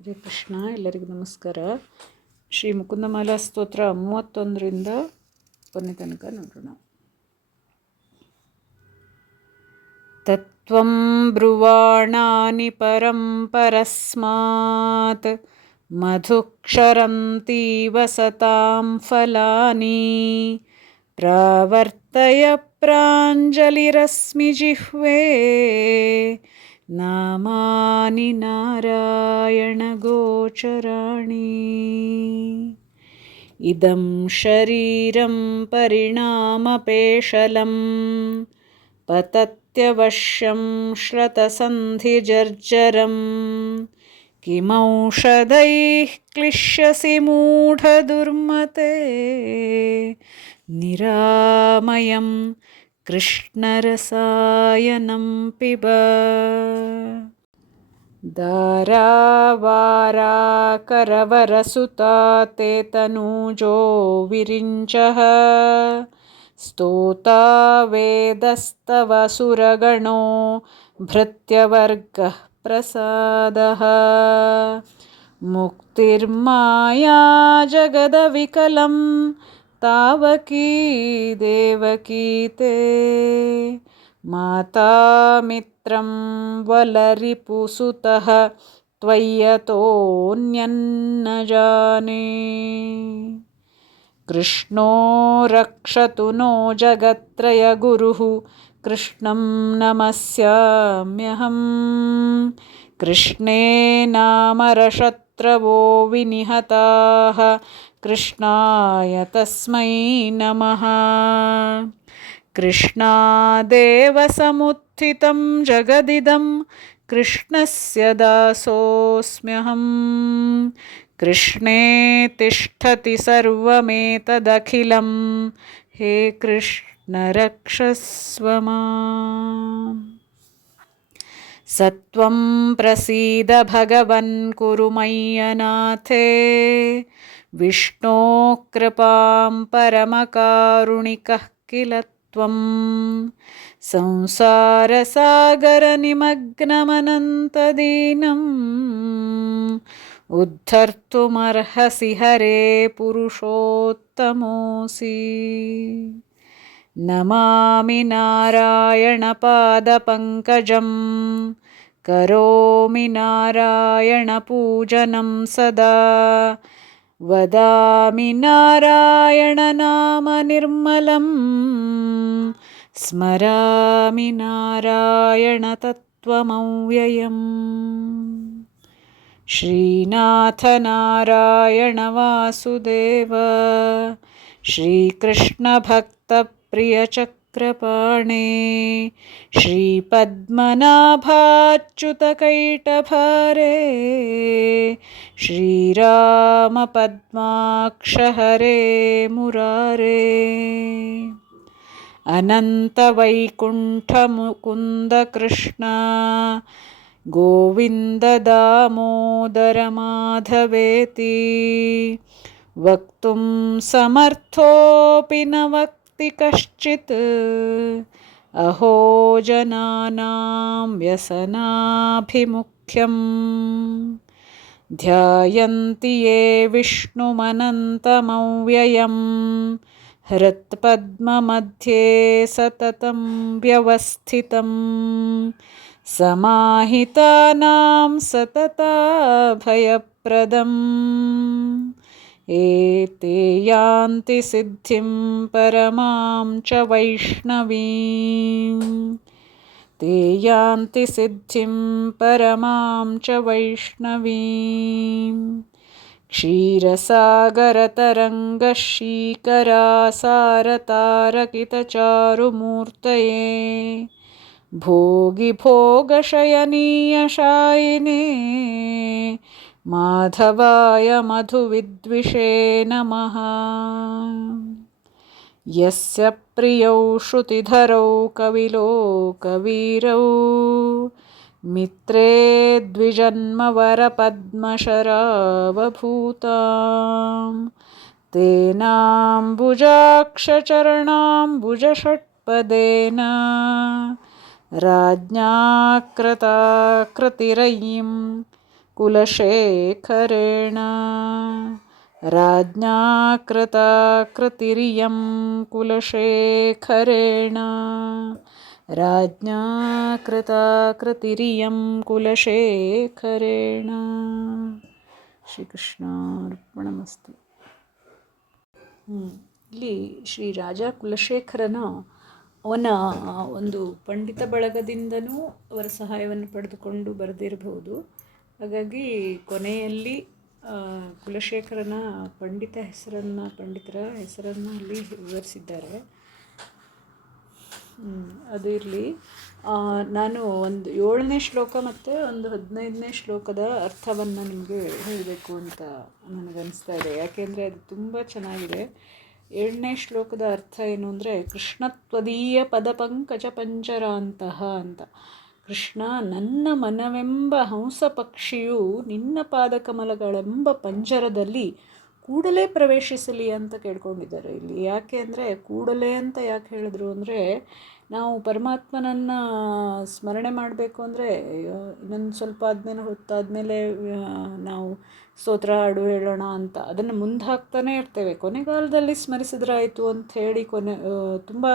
ಹರೇ ಕೃಷ್ಣ. ಎಲ್ಲರಿಗೂ ನಮಸ್ಕಾರ. ಶ್ರೀ ಮುಕುಂದಮಾಲಾ ಸ್ತೋತ್ರ 31ರಿಂದ ಕೊನೆ ತನಕ ನೋಡೋಣ. ತತ್ವಂ ಬ್ರುವಾಣಾನಿ ಪರಂ ಪರಸ್ಮಾತ್ ಮಧುಕ್ಷರಂತೀವ ಸತಾಂ ಫಲಾನಿ ಪ್ರಾವರ್ತಯ ಪ್ರಾಂಜಲಿರಸ್ಮಿ ಜಿಹ್ವೆ ನಾಮಾನಿ ನಾರಾಯಣ ಗೋಚರಾಣಿ. ಇದಂ ಶರೀರಂ ಪರಿಣಾಮಪೇಶಲಂ ಪತತ್ಯವಶ್ಯಂ ಶ್ರತಸಂಧಿಜರ್ಜರಂ ಕಿಮೌಷಧೈಃ ಕ್ಲಿಶ್ಯಸಿ ಮೂಢದುರ್ಮತೆ ನಿರಾಮಯಂ ಕೃಷ್ಣರಸಾಯನಂ ಪಿಬ. ದಾರಾವಾರಾಕರವರಸುತಾ ತೇ ತನೂಜೋ ವಿರಿಂಚಃ ಸ್ತೋತಾ ವೇದಸ್ತವ ಸುರಗಣೋ ಭೃತ್ಯವರ್ಗಃ ಪ್ರಸಾದಃ. ಮುಕ್ತಿರ್ಮಾಯಾ ಜಗದವಿಕಲಂ ತಾವಕೀ ದೇವಕೀ ತೇ ಮಾತಾ ಮಿತ್ರಂ ವಲರಿಪುಸುತಃ ತ್ವಯ್ಯತೋऽನ್ಯನ್ನ ಜಾನೇ. ಕೃಷ್ಣೋ ರಕ್ಷತು ನೋ ಜಗತ್ರಯ ಗುರುಃ ಕೃಷ್ಣಂ ನಮಸ್ಯಾಮ್ಯಹಂ. ಕೃಷ್ಣೇ ನಾಮರಶತ್ರವೋ ವಿನಿಹತಾಃ ಕೃಷ್ಣಾಯ ತಸ್ಮೈ ನಮಃ. ಕೃಷ್ಣಾದೇವ ಸಮುತ್ಥಿತಂ ಜಗದಿದಂ ಕೃಷ್ಣಸ್ಯ ದಾಸೋऽಸ್ಮ್ಯಹಂ. ಕೃಷ್ಣೇ ತಿಷ್ಠತಿ ಸರ್ವಮೇತದಖಿಲಂ ಹೇ ಕೃಷ್ಣ ರಕ್ಷಸ್ವ ಮಾಂ. ಸತ್ವಂ ಪ್ರಸೀದ ಭಗವನ್ ಕುರು ಮಯ್ಯನಾಥೇ ವಿಷ್ಣೋ ಕೃಪಾಂ ಪರಮಕಾರುಣಿಕಃ ಕಿಲ ತ್ವಂ. ಸಂಸಾರಸಾಗರ ನಿಮಗ್ನಮನಂತದೀನಂ ಉದ್ಧರ್ತುಮರ್ಹಸಿ ಹರೇ ಪುರುಷೋತ್ತಮೋಸಿ. ನಮಾಮಿ ನಾರಾಯಣ ಪಾದಪಂಕಜಂ ಕರೋಮಿ ನಾರಾಯಣ ಪೂಜನಂ ಸದಾ. ವದಾಮಿ ನಾರಾಯಣ ನಾಮ ನಿರ್ಮಲಂ ಸ್ಮರಾಮಿ ನಾರಾಯಣ ತತ್ವಮವ್ಯಯಂ. ಶ್ರೀನಾಥ ನಾರಾಯಣ ವಾಸುದೇವ ಶ್ರೀಕೃಷ್ಣ ಭಕ್ತ ಪ್ರಿಯ ಚಕ್ರಪಾಣೇ ಶ್ರೀಪದ್ಮನಾಭಾಚ್ಯುತ ಕೈಟಭಾರೇ ಶ್ರೀರಾಮ ಪದ್ಮಾಕ್ಷ ಹರೇ ಮುರಾರೇ. ಅನಂತ ವೈಕುಂಠ ಮುಕುಂದ ಕೃಷ್ಣ ಗೋವಿಂದ ದಾಮೋದರ ಮಾಧವೇತಿ ವಕ್ತುಂ ಸಮರ್ಥೋಪಿ ನ ವಕ್ತಿ ಕಶ್ಚಿತ್. ಅಹೋ ಜನಾನಾಂ ವ್ಯಸನಾಭಿಮುಖ್ಯಂ ಧ್ಯಾಯಂತಿ ಯೇ ವಿಷ್ಣುಮನಂತಮವ್ಯಯಂ ಹೃತ್ಪದ್ಮಮಧ್ಯೆ ಸತತಂ ವ್ಯವಸ್ಥಿತಂ. ಸಮಾಹಿತಾನಾಂ ಸತತಾಭಯಪ್ರದಂ ಏತೇ ಯಾಂತಿ ಸಿದ್ಧಿಂ ಪರಮಾಂ ಚ ವೈಷ್ಣವೀಂ. ತೇ ಯಾಂತಿ ಸಿದ್ಧಿಂ ಪರಮಾಂ ಚ ವೈಷ್ಣವೀಂ. ಕ್ಷೀರಸಾಗರತರಂಗಶೀಕರಾಸಾರತಾರಕಿತಚಾರುಮೂರ್ತಯೇ ಭೋಗಿಭೋಗಶಯನೀಯಶಾಯಿನೇ ಮಾಧವಾಯ ಮಧುವಿದ್ವಿಷೇ ನಮಃ. ಯಸ್ಯ ಪ್ರಿಯೌ ಶ್ರುತಿಧರೌ ಕವಿಲೋಕವೀರೌ ಮಿತ್ರೇ ದ್ವಿಜನ್ಮವರಪದ್ಮಶರಾವಭೂತಾಂ. ತೇನಾಂಬುಜಾಕ್ಷಚರಣಾಂಬುಜಷಟ್ಪದೇನ ರಾಜ್ಞಾ ಕೃತಾ ಕೃತಿರಯೀಂ ಕುಲಶೇಖರೇಣ ರಾಜ್ಞಾ ಕೃತಾಕೃತಿರಿಯಂ ಕುಲಶೇಖರೇಣ ರಾಜ್ಞಾ ಕೃತಾಕೃತಿರಿಯಂ ಕುಲಶೇಖರೇಣ. ಶ್ರೀಕೃಷ್ಣಾರ್ಪಣಮಸ್ತು. ಇಲ್ಲಿ ಶ್ರೀ ರಾಜ ಕುಲಶೇಖರನ ಅವನ ಒಂದು ಪಂಡಿತ ಬಳಗದಿಂದನೂ ಅವರ ಸಹಾಯವನ್ನು ಪಡೆದುಕೊಂಡು ಬರೆದಿರಬಹುದು. ಹಾಗಾಗಿ ಕೊನೆಯಲ್ಲಿ ಕುಲಶೇಖರನ ಪಂಡಿತರ ಹೆಸರನ್ನು ಅಲ್ಲಿ ವಿವರಿಸಿದ್ದಾರೆ. ಅದು ಇರಲಿ. ನಾನು ಒಂದು 7ನೇ ಶ್ಲೋಕ ಮತ್ತು ಒಂದು 15ನೇ ಶ್ಲೋಕದ ಅರ್ಥವನ್ನು ನಿಮಗೆ ಹೇಳಬೇಕು ಅಂತ ನನಗನ್ನಿಸ್ತಾ ಇದೆ. ಯಾಕೆಂದರೆ ಅದು ತುಂಬ ಚೆನ್ನಾಗಿದೆ. 7ನೇ ಶ್ಲೋಕದ ಅರ್ಥ ಏನು ಅಂದರೆ, ಕೃಷ್ಣತ್ವದೀಯ ಪದಪಂಕಜ ಪಂಜರಾಂತಹ ಅಂತ. ಕೃಷ್ಣ, ನನ್ನ ಮನವೆಂಬ ಹಂಸ ಪಕ್ಷಿಯು ನಿನ್ನ ಪಾದಕಮಲಗಳೆಂಬ ಪಂಜರದಲ್ಲಿ ಕೂಡಲೇ ಪ್ರವೇಶಿಸಲಿ ಅಂತ ಕೇಳ್ಕೊಂಡಿದ್ದಾರೆ ಇಲ್ಲಿ. ಯಾಕೆ ಅಂದರೆ, ಕೂಡಲೇ ಅಂತ ಯಾಕೆ ಹೇಳಿದ್ರು ಅಂದರೆ, ನಾವು ಪರಮಾತ್ಮನನ್ನು ಸ್ಮರಣೆ ಮಾಡಬೇಕು ಅಂದರೆ ಇನ್ನೊಂದು ಸ್ವಲ್ಪ ಹೊತ್ತಾದಮೇಲೆ ನಾವು ಸ್ತೋತ್ರ ಹಾಡು ಹೇಳೋಣ ಅಂತ ಅದನ್ನು ಮುಂದೆ ಹಾಕ್ತಾನೆ ಇರ್ತೇವೆ. ಕೊನೆಗಾಲದಲ್ಲಿ ಸ್ಮರಿಸಿದ್ರಾಯಿತು ಅಂಥೇಳಿ ತುಂಬ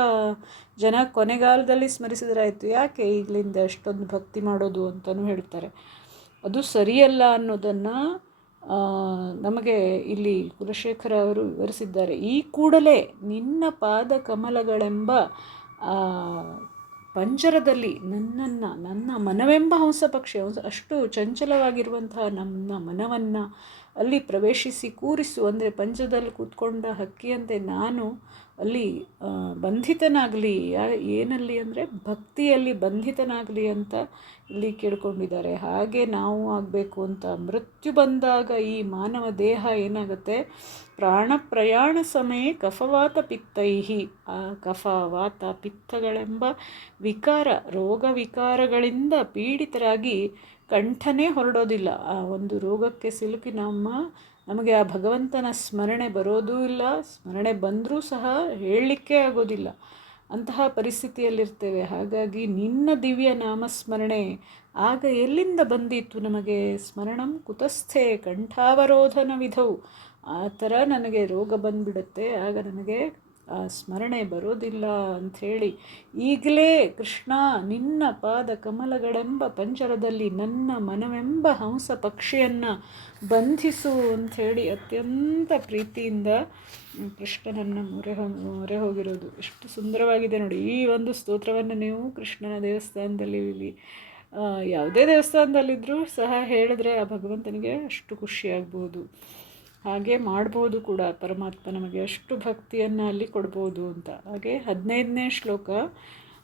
ಜನ ಕೊನೆಗಾಲದಲ್ಲಿ ಸ್ಮರಿಸಿದ್ರಾಯಿತು, ಯಾಕೆ ಈಗಲಿಂದ ಅಷ್ಟೊಂದು ಭಕ್ತಿ ಮಾಡೋದು ಅಂತಲೂ ಹೇಳ್ತಾರೆ. ಅದು ಸರಿಯಲ್ಲ ಅನ್ನೋದನ್ನು ನಮಗೆ ಇಲ್ಲಿ ಕುಲಶೇಖರ ಅವರು ವಿವರಿಸಿದ್ದಾರೆ. ಈ ಕೂಡಲೇ ನಿನ್ನ ಪಾದ ಕಮಲಗಳೆಂಬ ಪಂಜರದಲ್ಲಿ ನನ್ನ ಮನವೆಂಬ ಹಂಸ ಪಕ್ಷಿ, ಅಷ್ಟು ಚಂಚಲವಾಗಿರುವಂತಹ ನನ್ನ ಮನವನ್ನು ಅಲ್ಲಿ ಪ್ರವೇಶಿಸಿ ಕೂರಿಸು. ಅಂದರೆ ಪಂಜರದಲ್ಲಿ ಕೂತ್ಕೊಂಡ ಹಕ್ಕಿಯಂತೆ ನಾನು ಅಲ್ಲಿ ಬಂಧಿತನಾಗಲಿ. ಏನಲ್ಲಿ ಅಂದರೆ ಭಕ್ತಿಯಲ್ಲಿ ಬಂಧಿತನಾಗಲಿ ಅಂತ ಇಲ್ಲಿ ಕೇಳ್ಕೊಂಡಿದ್ದಾರೆ. ಹಾಗೆ ನಾವು ಆಗಬೇಕು ಅಂತ. ಮೃತ್ಯು ಬಂದಾಗ ಈ ಮಾನವ ದೇಹ ಏನಾಗುತ್ತೆ, ಪ್ರಾಣ ಪ್ರಯಾಣ ಸಮಯ ಕಫವಾತ ಪಿತ್ತೈಹಿ, ಆ ಕಫ ವಾತ ಪಿತ್ತಗಳೆಂಬ ರೋಗ ವಿಕಾರಗಳಿಂದ ಪೀಡಿತರಾಗಿ ಕಂಠನೇ ಹೊರಡೋದಿಲ್ಲ. ಆ ಒಂದು ರೋಗಕ್ಕೆ ಸಿಲುಕಿ ನಮಗೆ ಆ ಭಗವಂತನ ಸ್ಮರಣೆ ಬರೋದೂ ಇಲ್ಲ. ಸ್ಮರಣೆ ಬಂದರೂ ಸಹ ಹೇಳಲಿಕ್ಕೆ ಆಗೋದಿಲ್ಲ. ಅಂತಹ ಪರಿಸ್ಥಿತಿಯಲ್ಲಿರ್ತೇವೆ. ಹಾಗಾಗಿ ನಿನ್ನ ದಿವ್ಯ ನಾಮಸ್ಮರಣೆ ಆಗ ಎಲ್ಲಿಂದ ಬಂದಿತ್ತು ನಮಗೆ? ಸ್ಮರಣಂ ಕುತಸ್ಥೆ ಕಂಠಾವರೋಧನ ವಿಧವು. ಆ ಥರ ನನಗೆ ರೋಗ ಬಂದುಬಿಡುತ್ತೆ, ಆಗ ನನಗೆ ಆ ಸ್ಮರಣೆ ಬರೋದಿಲ್ಲ ಅಂಥೇಳಿ ಈಗಲೇ ಕೃಷ್ಣ ನಿನ್ನ ಪಾದ ಕಮಲಗಳೆಂಬ ಪಂಜರದಲ್ಲಿ ನನ್ನ ಮನವೆಂಬ ಹಂಸ ಪಕ್ಷಿಯನ್ನು ಬಂಧಿಸು ಅಂಥೇಳಿ ಅತ್ಯಂತ ಪ್ರೀತಿಯಿಂದ ಕೃಷ್ಣನನ್ನು ಮೊರೆ ಹೋಗಿರೋದು ಎಷ್ಟು ಸುಂದರವಾಗಿದೆ ನೋಡಿ. ಈ ಒಂದು ಸ್ತೋತ್ರವನ್ನು ನೀವು ಕೃಷ್ಣನ ದೇವಸ್ಥಾನದಲ್ಲಿ ಯಾವುದೇ ದೇವಸ್ಥಾನದಲ್ಲಿದ್ದರೂ ಸಹ ಹೇಳಿದ್ರೆ ಆ ಭಗವಂತನಿಗೆ ಅಷ್ಟು ಖುಷಿಯಾಗ್ಬೋದು. ಹಾಗೆ ಮಾಡ್ಬೋದು ಕೂಡ. ಪರಮಾತ್ಮ ನಮಗೆ ಅಷ್ಟು ಭಕ್ತಿಯನ್ನು ಅಲ್ಲಿ ಕೊಡ್ಬೋದು ಅಂತ. ಹಾಗೆ 15ನೇ ಶ್ಲೋಕ,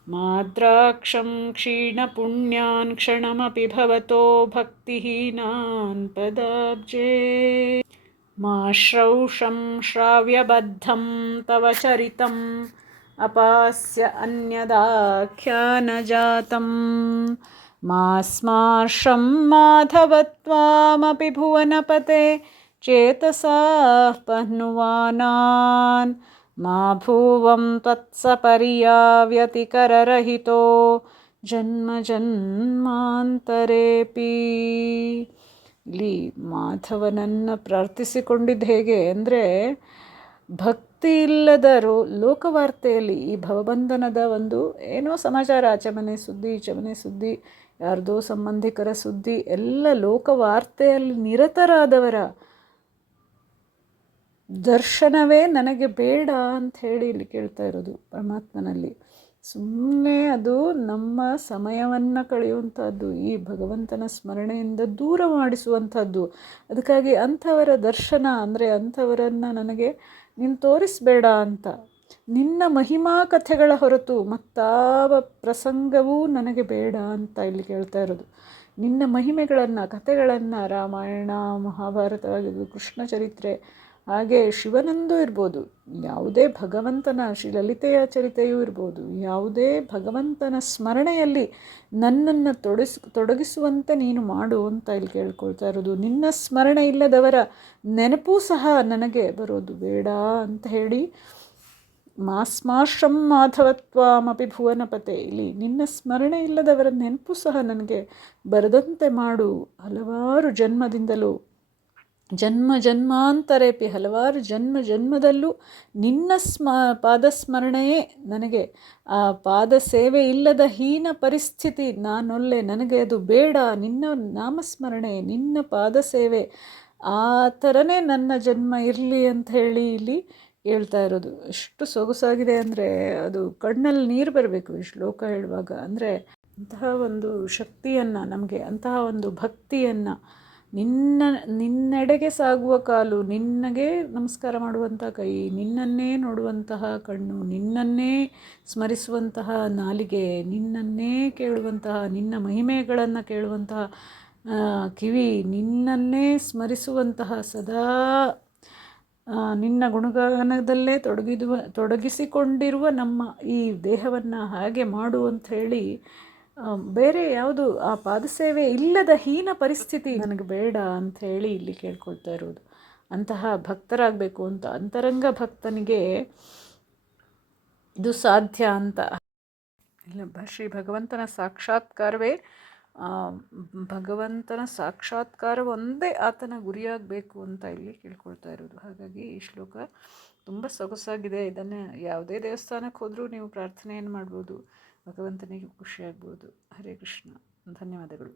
ಮಾದ್ರಾಕ್ಷಂ ಕ್ಷೀಣ ಪುಣ್ಯಾನ್ ಕ್ಷಣಮಪಿ ಭವತೋ ಭಕ್ತಿಹೀನಾನ್ ಪದಾಬ್ಜೇ ಮಾಶ್ರೌಷಂ ಶ್ರಾವ್ಯಬದ್ಧಂ ತವ ಚರಿತಂ ಅಪಾಸ್ಯ ಅನ್ಯದಾಖ್ಯಾನಜಾತಂ ಮಾಸ್ಮಾರ್ಷಂ ಮಾಧವತ್ವಾಮಪಿ ಭುವನಪತೆ ಚೇತಸಾ ಪಹ್ನುವಾನಾನ್ ಮಾ ಭೂವಂ ತ್ವತ್ಸಪರ್ಯಾವ್ಯತಿಕರರಹಿತೋ ಜನ್ಮ ಜನ್ಮಾಂತರೇಪಿ. ಇಲ್ಲಿ ಮಾಧವನನ್ನು ಪ್ರಾರ್ಥಿಸಿಕೊಂಡಿದ್ದು ಹೇಗೆ ಅಂದರೆ, ಭಕ್ತಿ ಇಲ್ಲದ ಲೋಕವಾರ್ತೆಯಲ್ಲಿ ಈ ಭವಬಂಧನದ ಒಂದು ಏನೋ ಸಮಾಚಾರ, ಆಚಮನೆ ಸುದ್ದಿ ಈಚಮನೆ ಸುದ್ದಿ, ಯಾರ್ದೋ ಸಂಬಂಧಿಕರ ಸುದ್ದಿ, ಎಲ್ಲ ಲೋಕವಾರ್ತೆಯಲ್ಲಿ ನಿರತರಾದವರ ದರ್ಶನವೇ ನನಗೆ ಬೇಡ ಅಂಥೇಳಿ ಇಲ್ಲಿ ಕೇಳ್ತಾ ಇರೋದು ಪರಮಾತ್ಮನಲ್ಲಿ. ಸುಮ್ಮನೆ ಅದು ನಮ್ಮ ಸಮಯವನ್ನು ಕಳೆಯುವಂಥದ್ದು, ಈ ಭಗವಂತನ ಸ್ಮರಣೆಯಿಂದ ದೂರ ಮಾಡಿಸುವಂಥದ್ದು. ಅದಕ್ಕಾಗಿ ಅಂಥವರ ದರ್ಶನ ಅಂದರೆ ಅಂಥವರನ್ನು ನನಗೆ ನೀನು ತೋರಿಸಬೇಡ ಅಂತ. ನಿನ್ನ ಮಹಿಮಾ ಕಥೆಗಳ ಹೊರತು ಮತ್ತಾವ ಪ್ರಸಂಗವೂ ನನಗೆ ಬೇಡ ಅಂತ ಇಲ್ಲಿ ಕೇಳ್ತಾ ಇರೋದು. ನಿನ್ನ ಮಹಿಮೆಗಳನ್ನು, ಕಥೆಗಳನ್ನು, ರಾಮಾಯಣ ಮಹಾಭಾರತವಾಗಿರ್ಬೋದು, ಕೃಷ್ಣ ಚರಿತ್ರೆ, ಹಾಗೆ ಶಿವನಂದೂ ಇರ್ಬೋದು, ಯಾವುದೇ ಭಗವಂತನ ಶ್ರೀಲಲಿತೆಯ ಚರಿತೆಯೂ ಇರ್ಬೋದು, ಯಾವುದೇ ಭಗವಂತನ ಸ್ಮರಣೆಯಲ್ಲಿ ನನ್ನನ್ನು ತೊಡಗಿಸುವಂತೆ ನೀನು ಮಾಡು ಅಂತ ಇಲ್ಲಿ ಕೇಳ್ಕೊಳ್ತಾ ಇರೋದು. ನಿನ್ನ ಸ್ಮರಣೆ ಇಲ್ಲದವರ ನೆನಪೂ ಸಹ ನನಗೆ ಬರೋದು ಬೇಡ ಅಂತ ಹೇಳಿ ಮಾಸ್ಮಾಶ್ರಂ ಮಾಧವತ್ವಾಮಪಿ ಭುವನಪತೆ. ಇಲ್ಲಿ ನಿನ್ನ ಸ್ಮರಣೆ ಇಲ್ಲದವರ ನೆನಪು ಸಹ ನನಗೆ ಬರದಂತೆ ಮಾಡು. ಹಲವಾರು ಜನ್ಮದಿಂದಲೂ ಜನ್ಮ ಜನ್ಮಾಂತರೇಪಿ ಹಲವಾರು ಜನ್ಮ ಜನ್ಮದಲ್ಲೂ ನಿನ್ನ ಪಾದಸ್ಮರಣೆಯೇ ನನಗೆ, ಆ ಪಾದ ಸೇವೆ ಇಲ್ಲದ ಹೀನ ಪರಿಸ್ಥಿತಿ ನಾನೊಲ್ಲೆ, ನನಗೆ ಅದು ಬೇಡ. ನಿನ್ನ ನಾಮಸ್ಮರಣೆ, ನಿನ್ನ ಪಾದ ಸೇವೆ, ಆ ಥರನೇ ನನ್ನ ಜನ್ಮ ಇರಲಿ ಅಂತ ಹೇಳಿ ಇಲ್ಲಿ ಹೇಳ್ತಾ ಇರೋದು. ಎಷ್ಟು ಸೊಗಸಾಗಿದೆ ಅಂದರೆ ಅದು ಕಣ್ಣಲ್ಲಿ ನೀರು ಬರಬೇಕು ಈ ಶ್ಲೋಕ ಹೇಳುವಾಗ. ಅಂದರೆ ಅಂತಹ ಒಂದು ಶಕ್ತಿಯನ್ನು ನಮಗೆ, ಅಂತಹ ಒಂದು ಭಕ್ತಿಯನ್ನು, ನಿನ್ನೆಡೆಗೆ ಸಾಗುವ ಕಾಲು, ನಿನ್ನಗೆ ನಮಸ್ಕಾರ ಮಾಡುವಂಥ ಕೈ, ನಿನ್ನನ್ನೇ ನೋಡುವಂತಹ ಕಣ್ಣು, ನಿನ್ನನ್ನೇ ಸ್ಮರಿಸುವಂತಹ ನಾಲಿಗೆ, ನಿನ್ನನ್ನೇ ಕೇಳುವಂತಹ, ನಿನ್ನ ಮಹಿಮೆಗಳನ್ನು ಕೇಳುವಂತಹ ಕಿವಿ, ನಿನ್ನನ್ನೇ ಸ್ಮರಿಸುವಂತಹ ಸದಾ ನಿನ್ನ ಗುಣಗಾನದಲ್ಲೇ ತೊಡಗಿಸಿಕೊಂಡಿರುವ ನಮ್ಮ ಈ ದೇಹವನ್ನು ಹಾಗೆ ಮಾಡು ಅಂತ ಹೇಳಿ, ಬೇರೆ ಯಾವುದು ಆ ಪಾದಸೇವೆ ಇಲ್ಲದ ಹೀನ ಪರಿಸ್ಥಿತಿ ನನಗೆ ಬೇಡ ಅಂತ ಹೇಳಿ ಇಲ್ಲಿ ಕೇಳ್ಕೊಳ್ತಾ ಇರೋದು. ಅಂತಹ ಭಕ್ತರಾಗಬೇಕು ಅಂತ, ಅಂತರಂಗ ಭಕ್ತನಿಗೆ ಇದು ಸಾಧ್ಯ ಅಂತ. ಇಲ್ಲ, ಶ್ರೀ ಭಗವಂತನ ಸಾಕ್ಷಾತ್ಕಾರವೇ, ಭಗವಂತನ ಸಾಕ್ಷಾತ್ಕಾರ ಒಂದೇ ಆತನ ಗುರಿಯಾಗಬೇಕು ಅಂತ ಇಲ್ಲಿ ಕೇಳ್ಕೊಳ್ತಾ ಇರೋದು. ಹಾಗಾಗಿ ಈ ಶ್ಲೋಕ ತುಂಬ ಸೊಗಸಾಗಿದೆ. ಇದನ್ನು ಯಾವುದೇ ದೇವಸ್ಥಾನಕ್ಕೆ ಹೋದರೂ ನೀವು ಪ್ರಾರ್ಥನೆಯನ್ನು ಮಾಡ್ಬೋದು, ಭಗವಂತನಿಗೆ ಖುಷಿಯಾಗ್ಬೋದು. ಹರೇ ಕೃಷ್ಣ. ಧನ್ಯವಾದಗಳು.